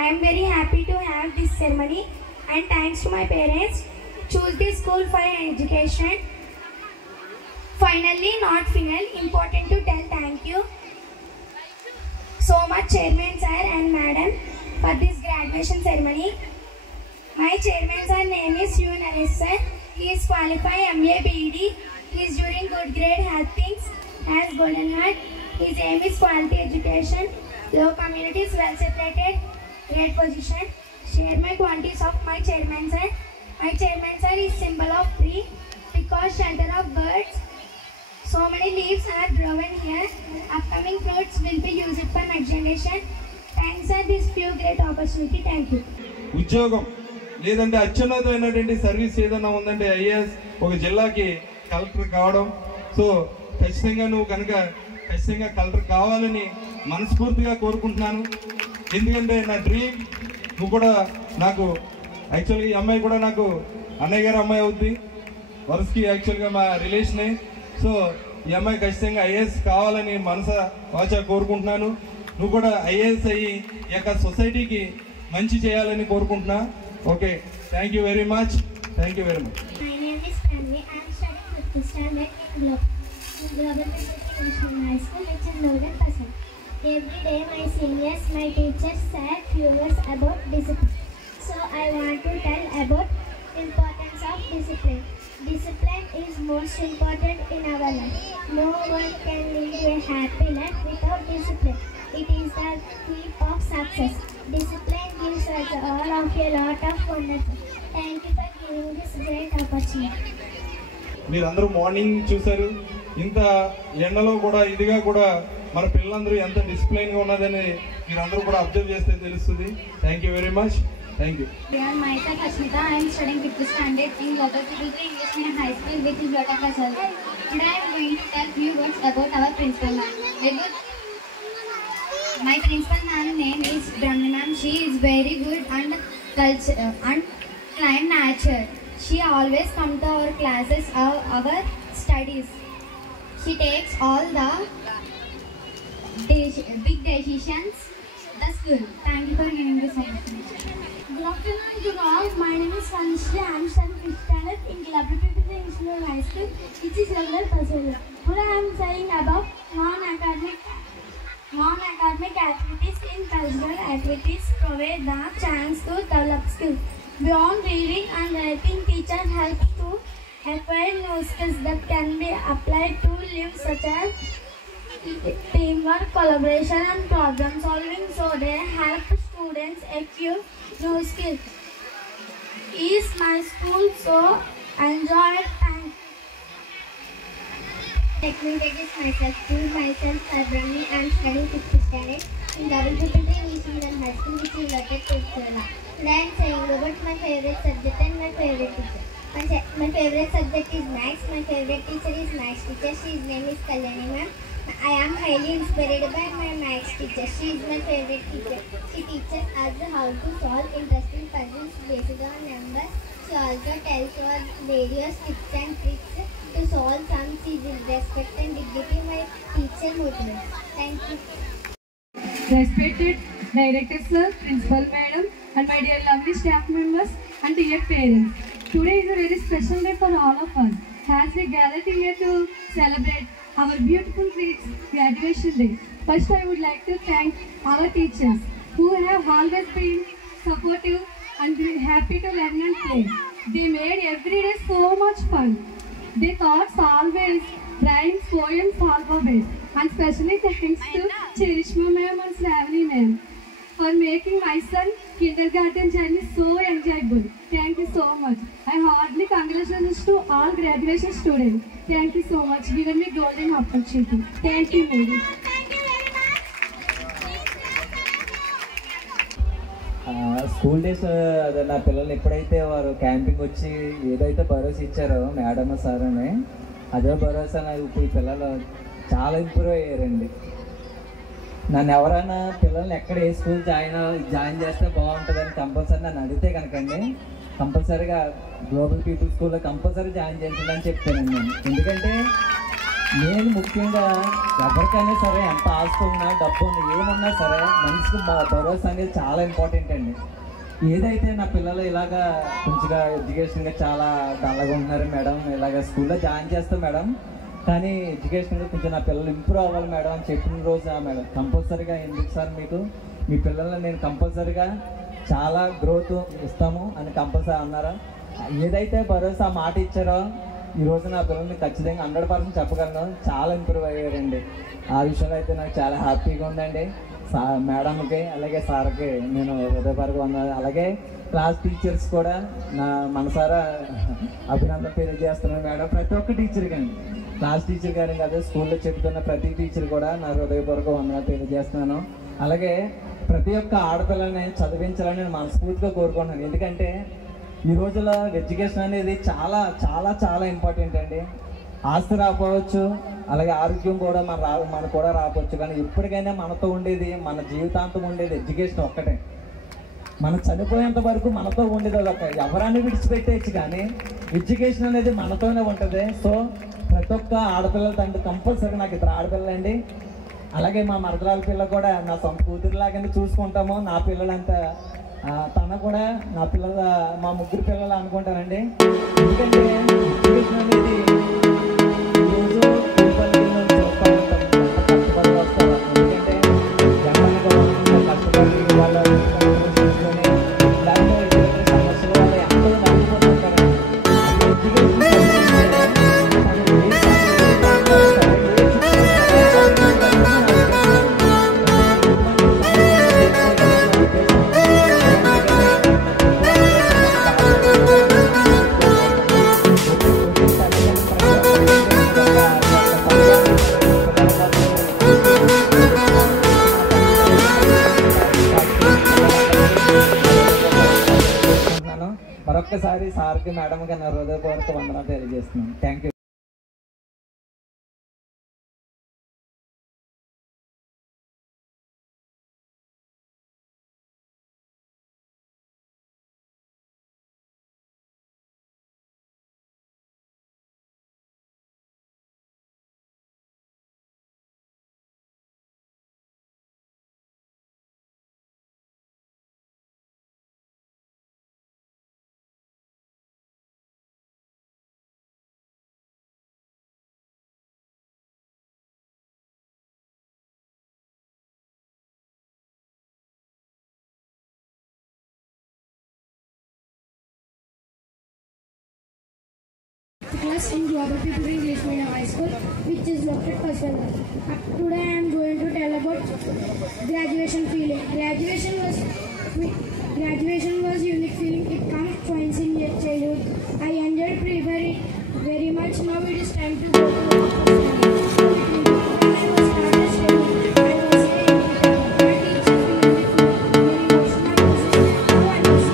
I am very happy to have this ceremony and thanks to my parents. Choose this school for education. Finally, not final, important to tell thank you so much Chairman Sir and Madam for this graduation ceremony. My Chairman Sir name is Yun Naresh Sir. He is qualified MA BEd. He is doing good grade, has things, has golden heart. His aim is quality education. Low community is well separated. Great position. Share my qualities of my Chairman Sir. My Chairman Sir is symbol of tree because shelter of birds. So many leaves are grown here. Upcoming fruits will be used for next generation. Thanks for this few great opportunity. Thank you. ఉద్యోగం లేదంటే అత్యున్నతమైనటువంటి service ఏదైనా ఉందంటే IAS ఒక జిల్లాకి collector కావడం. So ఖచ్చితంగా నువ్వు కనుక ఖచ్చితంగా కలెక్టర్ కావాలని మనస్ఫూర్తిగా కోరుకుంటున్నాను. ఎందుకంటే నా డ్రీమ్. నువ్వు కూడా నాకు యాక్చువల్గా ఈ అమ్మాయి కూడా నాకు అన్నయ్య గారి అమ్మాయి అవుద్ది. వరుసకి యాక్చువల్గా మా రిలేషనే. సో ఈ అమ్మాయి ఖచ్చితంగా ఐఏఎస్ కావాలని మనసా వాచా కోరుకుంటున్నాను. నువ్వు కూడా ఐఏఎస్ అయ్యి ఈ యొక్క సొసైటీకి మంచి చేయాలని కోరుకుంటున్నా. Okay, thank you very much. Thank you very much. My name is Tanvi. I am studying 5th standard in Global International High School. It's in Logan Pasal. Every day my seniors, my teachers said few words about discipline. So I want to tell about importance of discipline. Discipline is most important in our life. No one can live a happy life without discipline. It is the key of success. Discipline gives us all of a lot of wonderful. Thank you for giving this great opportunity. మీరందరూ morning చూశారు. ఇంత ఎండలో కూడా ఇదిగా కూడా మన పిల్లలందరూ ఎంత డిసిప్లైన్గా ఉన్నదని మీరందరూ కూడా అబ్జర్వ్ చేస్తే తెలుస్తుంది. Thank you very much. Thank you. Myself Ashmita. I am studying 5th standard in Global English Medium High School with Lota Kasal. Today I am going to tell few words about our principal ma'am. My principal ma'am name is Brahma ma'am. She is very good and culture and kind nature. She always come to our classes, our studies. She takes all the big decisions. The school. Thank you for giving this opportunity. Good afternoon to all. My name is Vanishri. I am studying 5th standard in Global English Medium High School. It is regular puzzle. Today I am saying about non-academic activities in cultural activities provide the chance to develop skills. Beyond reading and writing, teachers help to acquire new skills that can be applied to life, such as teamwork, collaboration and problem solving. So they help students acquire new skills. Is my school so enjoyed and Let me introduce myself. Myself Sabrani. I am studying 5th standard in Global English Medium High School, which is located in Kerala. Today I am saying about my favorite subject and my favorite teacher. My favorite subject is Maths. My favorite teacher is Maths teacher. His name is Kalyani ma'am. I am highly inspired by my Maths teacher. She is my favorite teacher. She teaches us how to solve interesting puzzles based on numbers. She also tells us various tips and tricks to solve some with respect and dignity. My teacher motivates. Thank you. Respected Director Sir, Principal Madam, and my dear lovely staff members and dear parents. Today is a very special day for all of us as we gather here to celebrate our beautiful graduation day. First, I would like to thank our teachers who have always been supportive and been happy to learn and play. They made every day so much fun. Their thoughts always rhymes, poems, alphabets. And especially thanks to Cherishma ma'am and Shravani ma'am for making my son kindergarten journey so enjoyable. Thank you so much. I heartily congratulations to all graduation students. Thank you so much. Given me golden opportunity. Thank you, ladies. School days నా పిల్లలు ఎప్పుడైతే వారు camping వచ్చి ఏదైతే భరోసా ఇచ్చారో madam sir అని అదే భరోసా ఇప్పుడు ఈ పిల్లలు చాలా ఇంప్రూవ్ అయ్యారండి. నన్ను ఎవరైనా పిల్లల్ని ఎక్కడ ఏ స్కూల్ జాయిన్ చేస్తే బాగుంటుందని కంపల్సరీ నన్ను అడిగితే కనుకండి కంపల్సరీగా గ్లోబల్ పీపుల్ స్కూల్లో కంపల్సరీ జాయిన్ చేయించాలని చెప్తానండి నేను. ఎందుకంటే నేను ముఖ్యంగా ఎవరికైనా సరే ఎంత ఆస్తి ఉన్నా డబ్బు ఉన్నా ఏమున్నా సరే మనిషికి భరోసా అనేది చాలా ఇంపార్టెంట్ అండి. ఏదైతే నా పిల్లలు ఇలాగా కొంచెంగా ఎడ్యుకేషన్గా చాలా డల్గా ఉన్నారు మేడం, ఇలాగ స్కూల్లో జాయిన్ చేస్తాం మేడం, కానీ ఎడ్యుకేషన్గా కొంచెం నా పిల్లలు ఇంప్రూవ్ అవ్వాలి మేడం అని చెప్పిన రోజు మేడం కంపల్సరీగా ఎందుకు సార్ మీకు మీ పిల్లల్ని నేను కంపల్సరీగా చాలా గ్రోత్ ఇస్తాము అని కంపల్సరీ అన్నారా. ఏదైతే భరోసా మాట ఇచ్చారో ఈరోజు నా పిల్లల్ని ఖచ్చితంగా 100% చెప్పగలను, చాలా ఇంప్రూవ్ అయ్యారండి. ఆ విషయంలో అయితే నాకు చాలా హ్యాపీగా ఉందండి. మేడంకి అలాగే సార్కి నేను హృదయపూర్వకంగా ఉన్నాను. అలాగే క్లాస్ టీచర్స్ కూడా నా మనసారా అభినందన తెలియజేస్తున్నాను మేడం. ప్రతి ఒక్క టీచర్ కానీ, క్లాస్ టీచర్ గారు కాదు, స్కూల్లో చెప్తున్న ప్రతి టీచర్ కూడా నా హృదయపూర్వక వందనాలు తెలియజేస్తున్నాను. అలాగే ప్రతి ఒక్క ఆడపిల్లని చదివించాలని నేను మనస్ఫూర్తిగా కోరుకుంటున్నాను. ఎందుకంటే ఈ రోజుల్లో ఎడ్యుకేషన్ అనేది చాలా చాలా చాలా ఇంపార్టెంట్ అండి. ఆస్తి రాకపోవచ్చు, అలాగే ఆరోగ్యం కూడా మనకు కూడా రాకపోవచ్చు, కానీ ఎప్పటికైనా మనతో ఉండేది, మన జీవితాంతం ఉండేది ఎడ్యుకేషన్ ఒక్కటే. మనం చనిపోయేంత వరకు మనతో ఉండేది ఒక ఎవరాన్ని విడిచిపెట్టేయచ్చు, కానీ ఎడ్యుకేషన్ అనేది మనతోనే ఉంటుంది. సో ప్రతి ఒక్క ఆడపిల్లల తండ్రి కంపల్సరీ, నాకు 2 ఆడపిల్లలండి, అలాగే మా మరదరాల పిల్ల కూడా నా సొంత కూతురులాగానే చూసుకుంటాము. నా పిల్లలంతా తన కూడా నా పిల్లల, మా 3 పిల్లలు అనుకుంటానండి. ఎందుకంటే ఎడ్యుకేషన్ అనేది ఈరోజు కష్టపడి వస్తారు. ఎందుకంటే జనానికి కష్టపడి వాళ్ళ చూసుకొని ఇలాంటి సమస్యల వల్ల ఎంతో నడిపోతుంటారండి. మరొక్కసారి సార్కి మేడంకి నా హృదయపూర్వక వందనాలు తెలియజేస్తున్నాను. Thank you. Class in Geography Puri English Medium High School, which is located Kasaragod. Today I am going to tell about graduation feeling. Graduation was unique feeling. It comes twice in your childhood. I enjoyed preparing very much. Now it is time to go to the when I was started studying, I was very my teacher very emotional. Now I was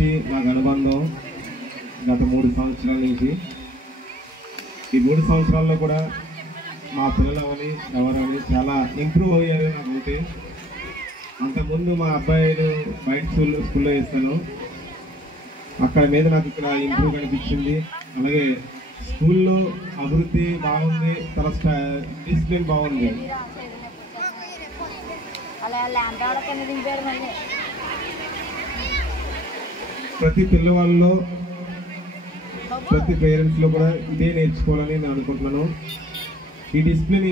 నుంచి నాకు అనుబంధం గత 3 సంవత్సరాల నుంచి. ఈ 3 సంవత్సరాల్లో కూడా మా పిల్లలు ఎవరని చాలా ఇంప్రూవ్ అయ్యారు నాకు ఒకటి. అంతకుముందు మా అబ్బాయిలు బయట స్కూల్లో వేస్తాను, అక్కడ మీద నాకు ఇక్కడ ఇంప్రూవ్ కనిపించింది. అలాగే స్కూల్లో అభివృద్ధి బాగుంది, తర్వాత డిసిప్లిన్ బాగుంది. ప్రతి పిల్లవాళ్ళలో ప్రతి పేరెంట్స్లో కూడా ఇదే నేర్చుకోవాలని నేను అనుకుంటున్నాను. ఈ డిసిప్లిన్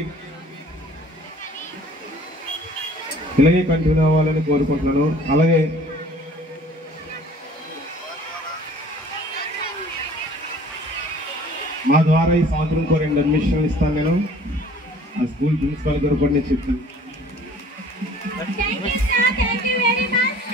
ఇలాగే కంటిన్యూ అవ్వాలని కోరుకుంటున్నాను. అలాగే మా ద్వారా ఈ సంవత్సరం 2 అడ్మిషన్లు ఇస్తాను నేను. ఆ స్కూల్ ప్రిన్సిపాల్ గారు కూడా నేను చెప్తాను. Thank you, sir. Thank you very much.